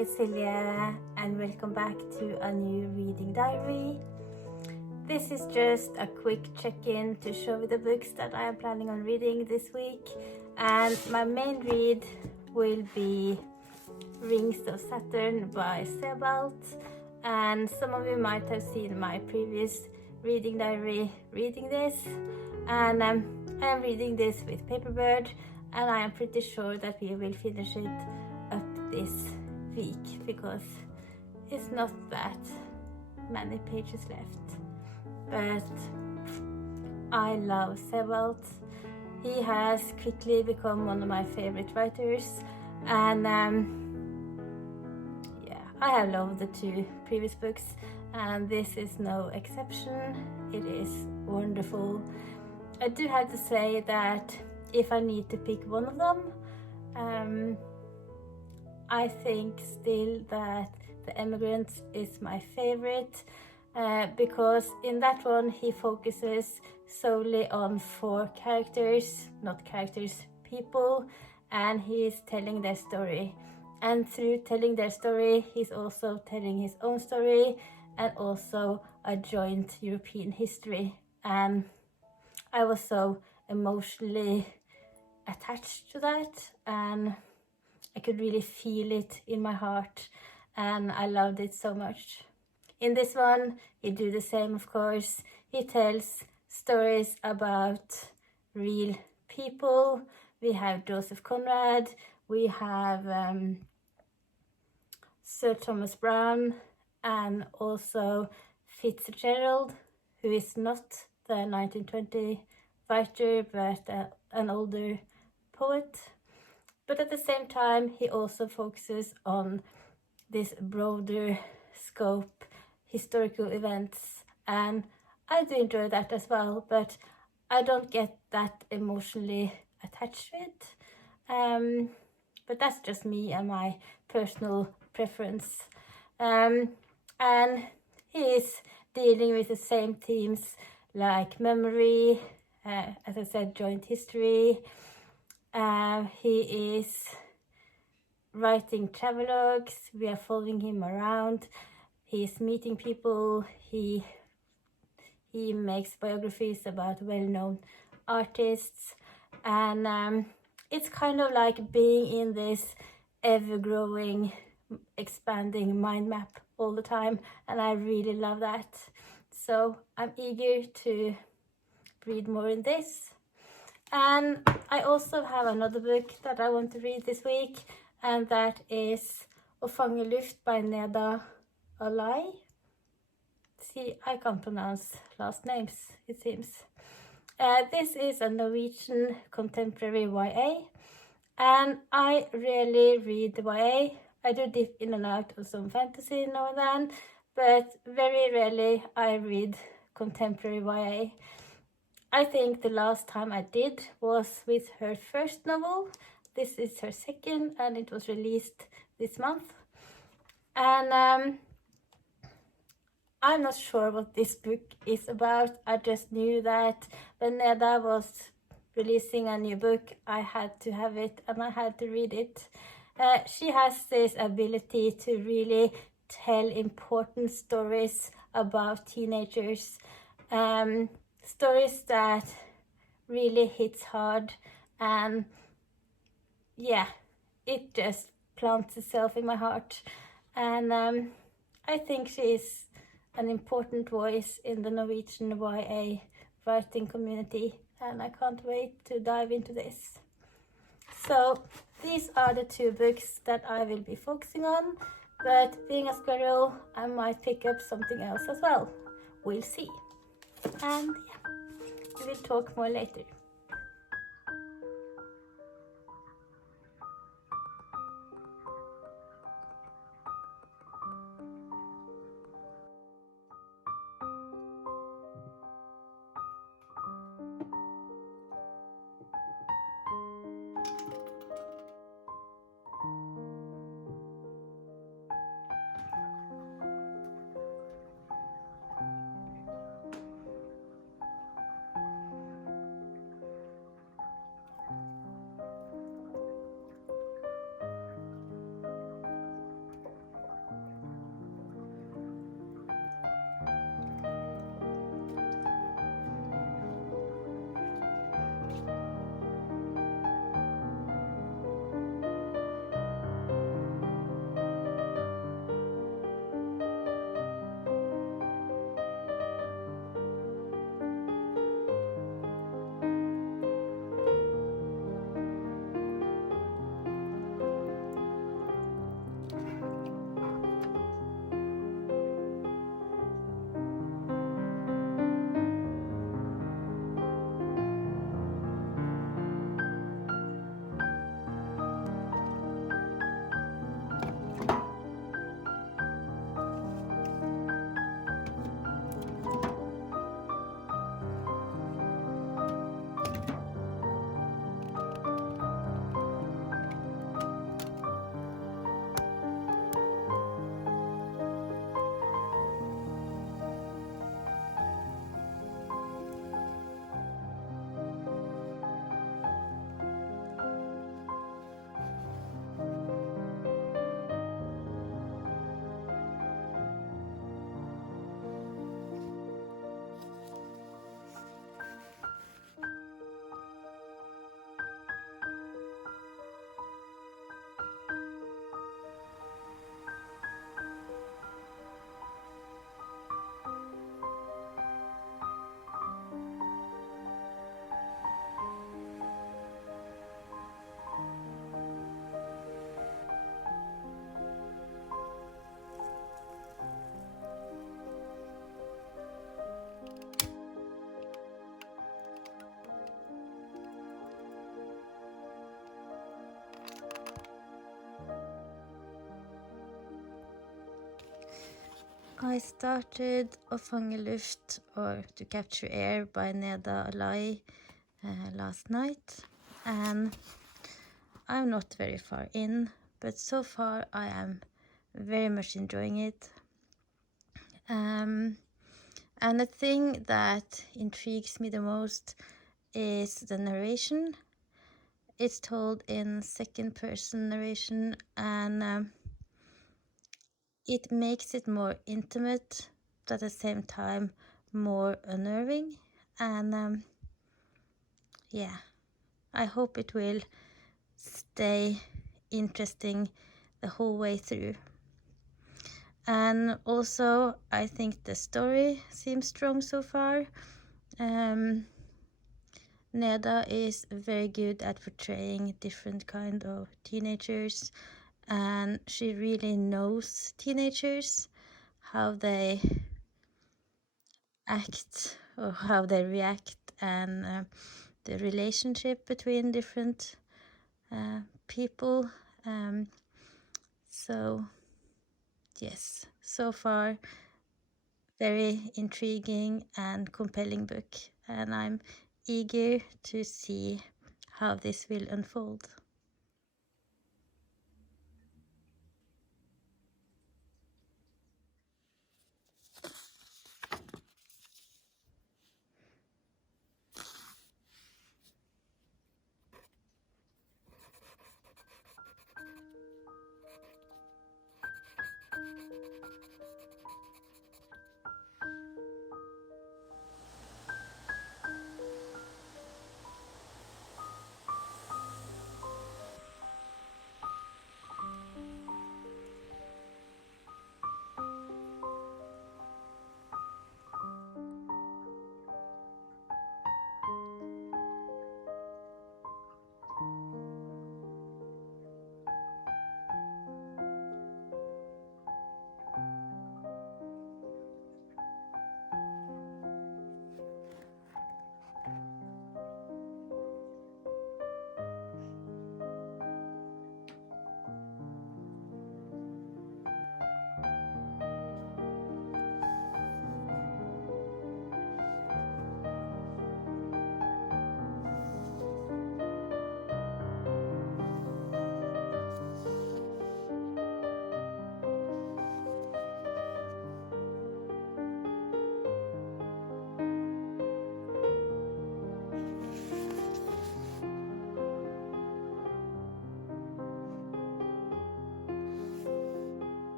it's Silje and welcome back to a new reading diary. This is just a quick check-in to show you the books that I am planning on reading this week, and my main read will be Rings of Saturn by Sebald, and some of you might have seen my previous reading diary reading this, and I am reading this with PaperBird, and I am pretty sure that we will finish it up this week because it's not that many pages left. But I love Sebald. He has quickly become one of my favorite writers, and I have loved the two previous books, and this is no exception. It is wonderful. I do have to say that if I need to pick one of them, I think still that The Emigrants is my favorite, because in that one he focuses solely on four characters, not characters, people, and he is telling their story. And through telling their story, he's also telling his own story and also a joint European history. And I was so emotionally attached to that, and I could really feel it in my heart, and I loved it so much. In this one, he do the same, of course. He tells stories about real people. We have Joseph Conrad, we have Sir Thomas Browne, and also Fitzgerald, who is not the 1920 writer, but an older poet. But at the same time, he also focuses on this broader scope, historical events, and I do enjoy that as well, but I don't get that emotionally attached to it. But that's just me and my personal preference. And he is dealing with the same themes like memory, as I said, joint history. He is writing travelogues. We are following him around. He's meeting people. He makes biographies about well-known artists, and it's kind of like being in this ever-growing, expanding mind map all the time, and I really love that. So I'm eager to read more in this. And I also have another book that I want to read this week, and that is Å fange luft by Neda Alaei. See, I can't pronounce last names, it seems. This is a Norwegian contemporary YA, and I rarely read the YA. I do dip in and out of some fantasy now and then, but very rarely I read contemporary YA. I think the last time I did was with her first novel. This is her second, and it was released this month. And I'm not sure what this book is about. I just knew that when Neda was releasing a new book, I had to have it and I had to read it. She has this ability to really tell important stories about teenagers. Stories that really hits hard, and yeah, it just plants itself in my heart. And I think she is an important voice in the Norwegian YA writing community, and I can't wait to dive into this. So these are the two books that I will be focusing on, but being a squirrel, I might pick up something else as well. We'll see. And yeah, we will talk more later. I started Å fange luft, or To capture air, by Neda Alaei last night, and I'm not very far in, but so far I am very much enjoying it. And the thing that intrigues me the most is the narration. It's told in second-person narration, and it makes it more intimate, but at the same time more unnerving. And yeah, I hope it will stay interesting the whole way through. And also, I think the story seems strong so far. Neda is very good at portraying different kind of teenagers, and she really knows teenagers, how they act or how they react, and the relationship between different people. So yes, so far very intriguing and compelling book, and I'm eager to see how this will unfold.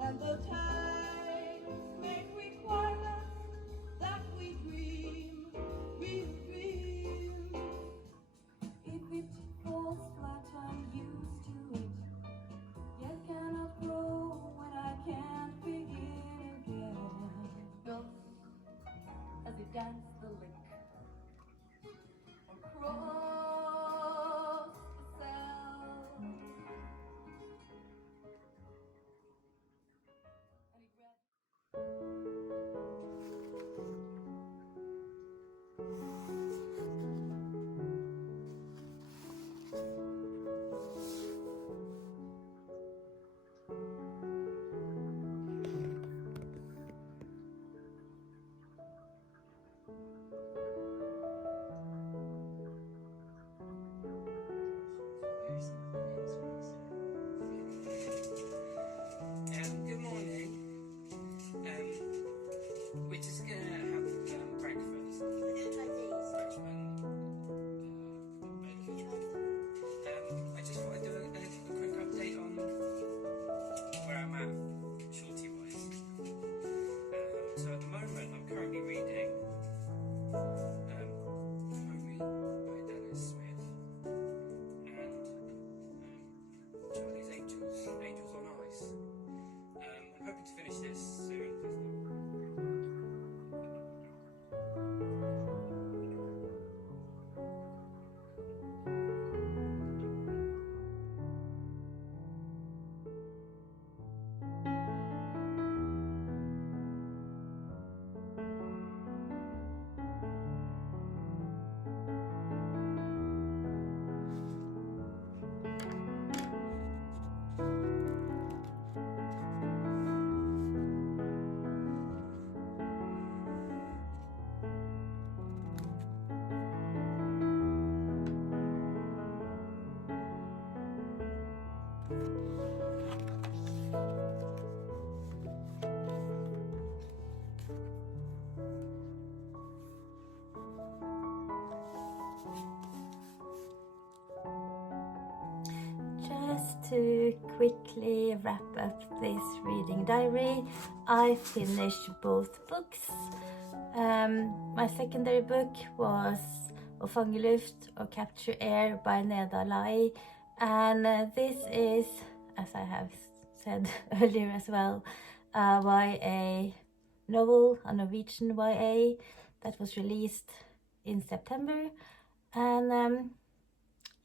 And the times may require us that we dream, we dream. If it falls flat, I'm used to it, yet cannot grow when I can't begin again. Ghost as he danced the lick across the cell. And he grabbed Good morning. We're just gonna have breakfast. Just to quickly wrap up this reading diary, I finished both books. My secondary book was Å fange luft or Capture Air by Neda Alaei, and this is, as I have said earlier as well, a YA novel, a Norwegian YA that was released in September, and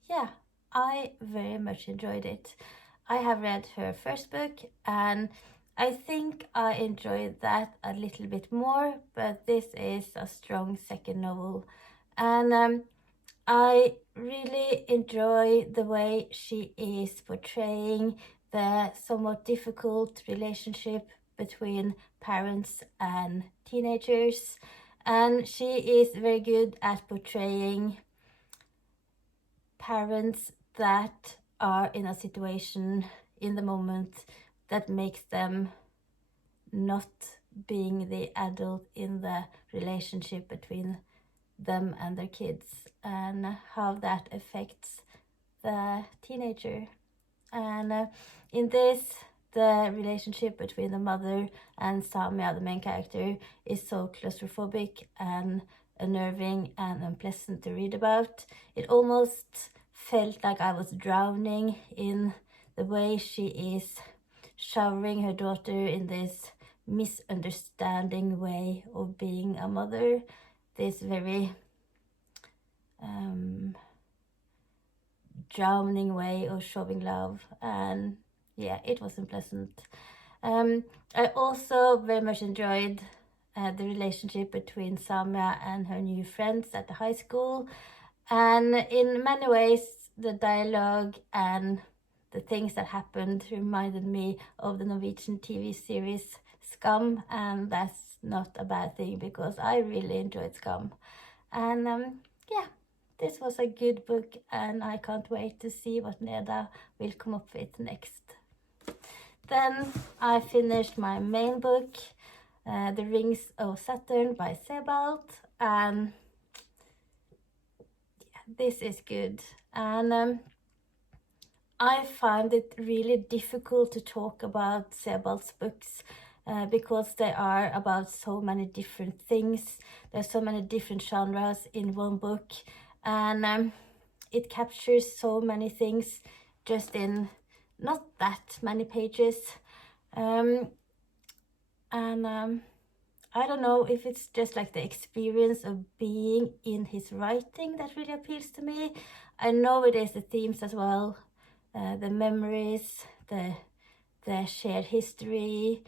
yeah, I very much enjoyed it. I have read her first book and I think I enjoyed that a little bit more, but this is a strong second novel. And I really enjoy the way she is portraying the somewhat difficult relationship between parents and teenagers. And she is very good at portraying parents that are in a situation in the moment that makes them not being the adult in the relationship between them and their kids, and how that affects the teenager. And in this, the relationship between the mother and Samia, the main character, is so claustrophobic and unnerving and unpleasant to read about. It almost felt like I was drowning in the way she is showering her daughter in this misunderstanding way of being a mother, this very drowning way of showing love, and yeah, it wasn't pleasant. I also very much enjoyed the relationship between Samia and her new friends at the high school, and in many ways the dialogue and the things that happened reminded me of the Norwegian TV series Skam, and that's not a bad thing because I really enjoyed Skam. And yeah, this was a good book and I can't wait to see what Neda will come up with next. Then I finished my main book, The Rings of Saturn by Sebald, and yeah, this is good. And I find it really difficult to talk about Sebald's books because they are about so many different things. There's so many different genres in one book, and it captures so many things just in not that many pages. And I don't know if it's just like the experience of being in his writing that really appeals to me. I know it is the themes as well, the memories, the shared history,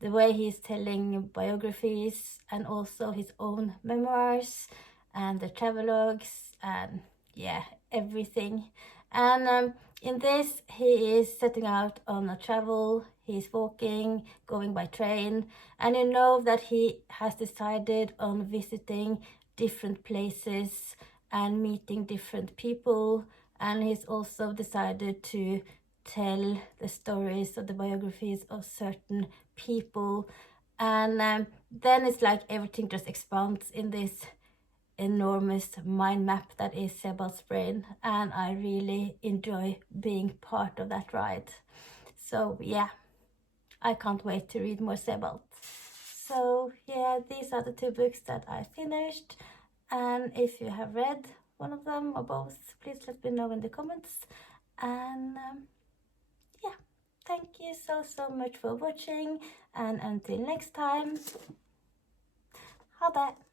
the way he's telling biographies, and also his own memoirs and the travelogues, and yeah, everything. And in this, he is setting out on a travel. He's walking, going by train, and you know that he has decided on visiting different places and meeting different people, and he's also decided to tell the stories or the biographies of certain people. And then it's like everything just expands in this enormous mind map that is Sebald's brain, and I really enjoy being part of that ride. So yeah, I can't wait to read more Sebald. So yeah, these are the two books that I finished, and if you have read one of them or both, please let me know in the comments. And yeah, thank you so much for watching, and until next time, ha det!